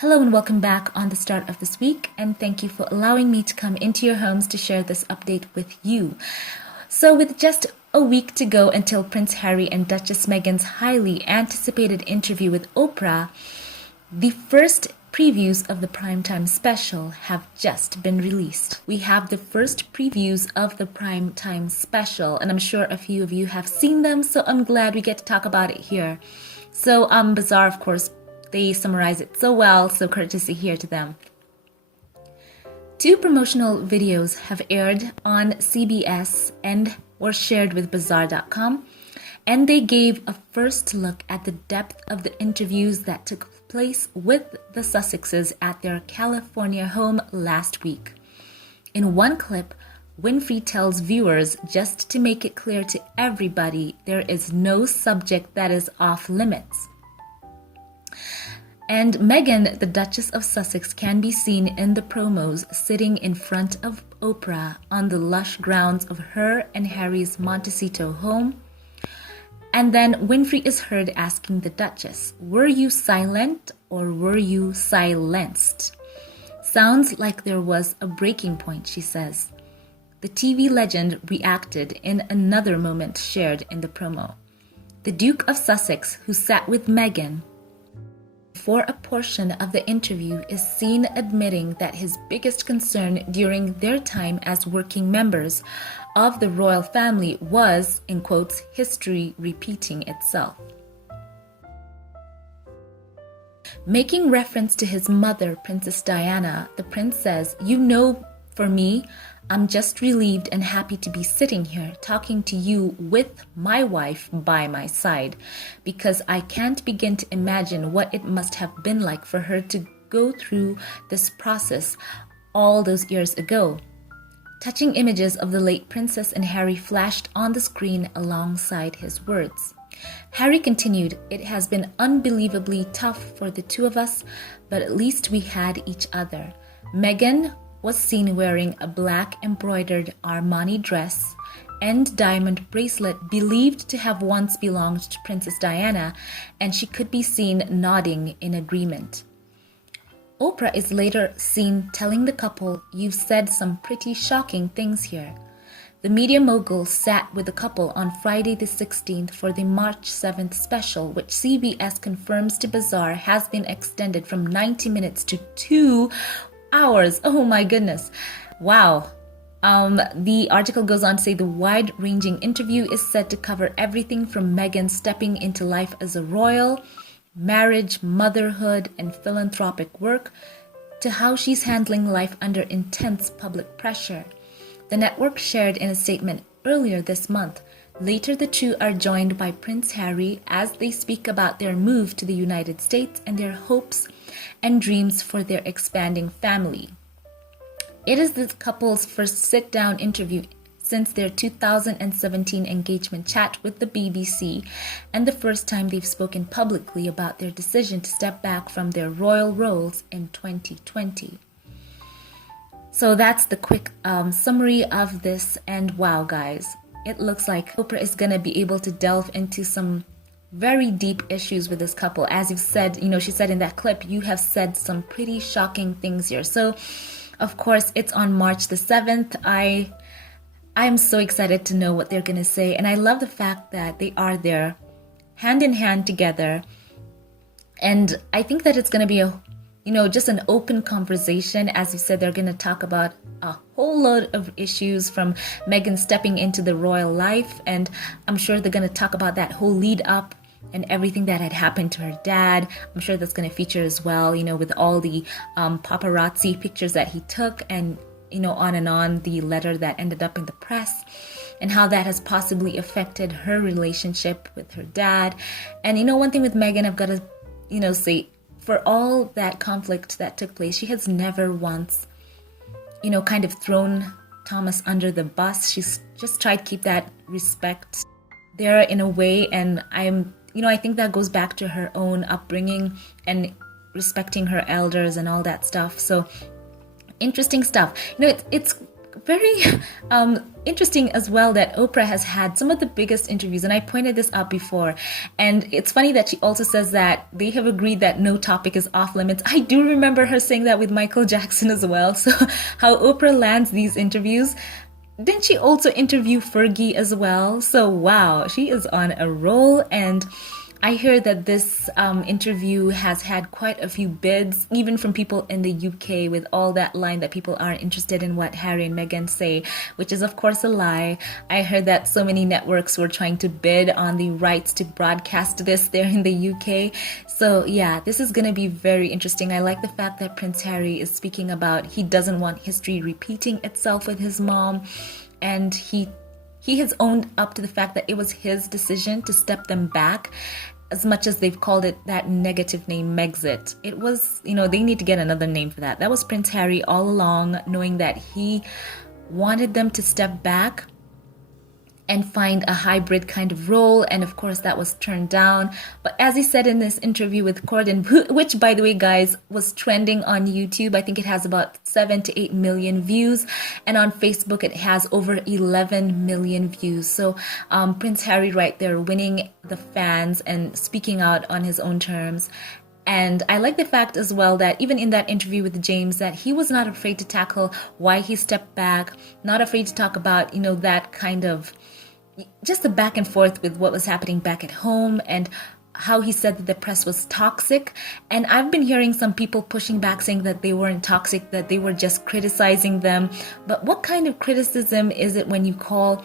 Hello and welcome back on the start of this week, and thank you for allowing me to come into your homes to share this update with you. So with just a week to go until Prince Harry and Duchess Meghan's highly anticipated interview with Oprah, the first previews of the primetime special have just been released. We have the first previews of the primetime special, and I'm sure a few of you have seen them, so I'm glad we get to talk about it here. So Bazaar, of course, they summarize it so well, so courtesy here to them. Two promotional videos have aired on CBS and were shared with Bazaar.com, and they gave a first look at the depth of the interviews that took place with the Sussexes at their California home last week. In one clip, Winfrey tells viewers just to make it clear to everybody there is no subject that is off limits. And Meghan, the Duchess of Sussex, can be seen in the promos sitting in front of Oprah on the lush grounds of her and Harry's Montecito home. And then Winfrey is heard asking the Duchess, "Were you silent or were you silenced?" Sounds like there was a breaking point, she says. The TV legend reacted in another moment shared in the promo. The Duke of Sussex, who sat with Meghan for a portion of the interview, is seen admitting that his biggest concern during their time as working members of the royal family was, in quotes, history repeating itself. Making reference to his mother, Princess Diana, the prince says, "You know, for me, I'm just relieved and happy to be sitting here talking to you with my wife by my side, because I can't begin to imagine what it must have been like for her to go through this process all those years ago." Touching images of the late princess and Harry flashed on the screen alongside his words. Harry continued, "It has been unbelievably tough for the two of us, but at least we had each other." Meghan was seen wearing a black embroidered Armani dress and diamond bracelet believed to have once belonged to Princess Diana, and she could be seen nodding in agreement. Oprah is later seen telling the couple, "You've said some pretty shocking things here." The media mogul sat with the couple on Friday the 16th for the March 7th special, which CBS confirms to Bazaar has been extended from 90 minutes to 2 hours. Oh my goodness. Wow. The article goes on to say the wide-ranging interview is said to cover everything from Meghan stepping into life as a royal, marriage, motherhood, and philanthropic work, to how she's handling life under intense public pressure. The network shared in a statement earlier this month. Later, the two are joined by Prince Harry as they speak about their move to the United States and their hopes and dreams for their expanding family. It is the couple's first sit-down interview since their 2017 engagement chat with the BBC, and the first time they've spoken publicly about their decision to step back from their royal roles in 2020. So that's the quick summary of this, and wow, guys. It looks like Oprah is going to be able to delve into some very deep issues with this couple. As you've said, she said in that clip, you have said some pretty shocking things here. So, of course, it's on March the 7th. I'm so excited to know what they're going to say. And I love the fact that they are there hand in hand together. And I think that it's going to be just an open conversation. As you said, they're going to talk about a whole load of issues, from Meghan stepping into the royal life, and I'm sure they're going to talk about that whole lead up and everything that had happened to her dad. I'm sure that's going to feature as well, with all the paparazzi pictures that he took, and on and on, the letter that ended up in the press, and how that has possibly affected her relationship with her dad. And one thing with Meghan, I've got to say, for all that conflict that took place, she has never once kind of thrown Thomas under the bus. She's just tried to keep that respect there in a way, and I think that goes back to her own upbringing and respecting her elders and all that stuff. So interesting stuff. It's very interesting as well that Oprah has had some of the biggest interviews, and I pointed this out before. And it's funny that she also says that they have agreed that no topic is off limits. I do remember her saying that with Michael Jackson as well. So how Oprah lands these interviews. Didn't she also interview Fergie as well? So wow, she is on a roll. And I heard that this interview has had quite a few bids, even from people in the UK, with all that line that people aren't interested in what Harry and Meghan say, which is of course a lie. I heard that so many networks were trying to bid on the rights to broadcast this there in the UK. So yeah, this is going to be very interesting. I like the fact that Prince Harry is speaking about he doesn't want history repeating itself with his mom, and he has owned up to the fact that it was his decision to step them back, as much as they've called it that negative name, Megxit. It was, they need to get another name for that. That was Prince Harry all along, knowing that he wanted them to step back and find a hybrid kind of role. And of course, that was turned down. But as he said in this interview with Corden, which by the way, guys, was trending on YouTube, I think it has about 7 to 8 million views. And on Facebook, it has over 11 million views. So Prince Harry right there winning the fans and speaking out on his own terms. And I like the fact as well that even in that interview with James, that he was not afraid to tackle why he stepped back, not afraid to talk about, that kind of just the back and forth with what was happening back at home, and how he said that the press was toxic. And I've been hearing some people pushing back, saying that they weren't toxic, that they were just criticizing them. But what kind of criticism is it when you call,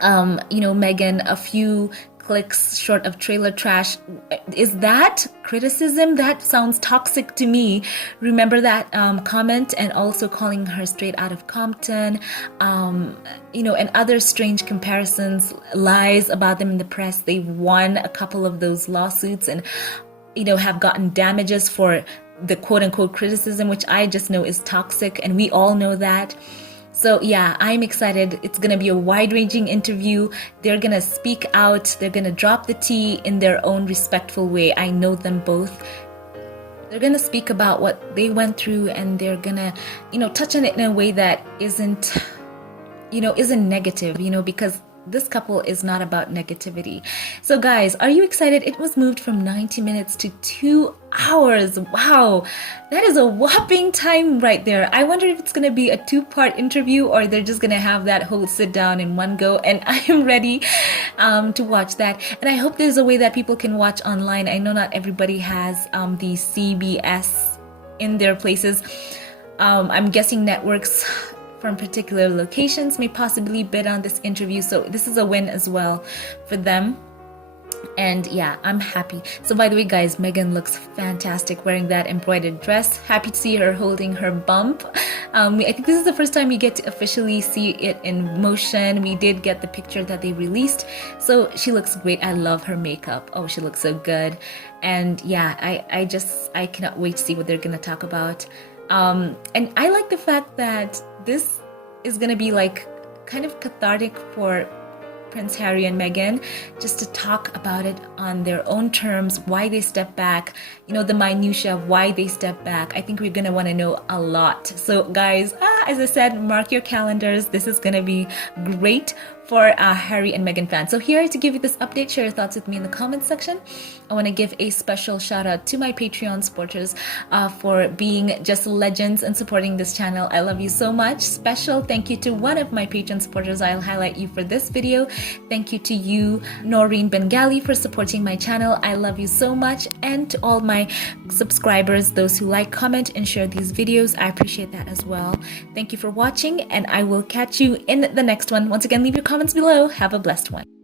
Meghan a few clicks short of trailer trash? Is that criticism? That sounds toxic to me. Remember that comment, and also calling her straight out of Compton, and other strange comparisons, lies about them in the press. They've won a couple of those lawsuits and, have gotten damages for the quote unquote criticism, which I just know is toxic, and we all know that. So yeah, I'm excited. It's going to be a wide-ranging interview. They're going to speak out. They're going to drop the tea in their own respectful way. I know them both. They're going to speak about what they went through, and they're going to, touch on it in a way that isn't negative, because this couple is not about negativity. So guys, are you excited? It was moved from 90 minutes to 2 hours. Wow, that is a whopping time right there. I wonder if it's going to be a 2-part interview, or they're just going to have that whole sit down in one go. And I am ready to watch that. And I hope there's a way that people can watch online. I know not everybody has the CBS in their places. I'm guessing networks from particular locations may possibly bid on this interview. So this is a win as well for them. And yeah, I'm happy. So by the way, guys, Meghan looks fantastic wearing that embroidered dress. Happy to see her holding her bump. I think this is the first time you get to officially see it in motion. We did get the picture that they released. So she looks great. I love her makeup. Oh, she looks so good. And yeah, I cannot wait to see what they're going to talk about. And I like the fact that this is going to be like kind of cathartic for Prince Harry and Meghan, just to talk about it on their own terms, why they step back, the minutiae of why they step back. I think we're going to want to know a lot. So guys, as I said, mark your calendars. This is going to be great for Harry and Meghan fans. So here to give you this update, share your thoughts with me in the comments section. I want to give a special shout out to my Patreon supporters for being just legends and supporting this channel. I love you so much. Special thank you to one of my Patreon supporters. I'll highlight you for this video. Thank you to you, Noreen Bengali, for supporting my channel. I love you so much. And to all my subscribers, those who like, comment, and share these videos, I appreciate that as well. Thank you for watching, and I will catch you in the next one. Once again, leave your comments below. Have a blessed one.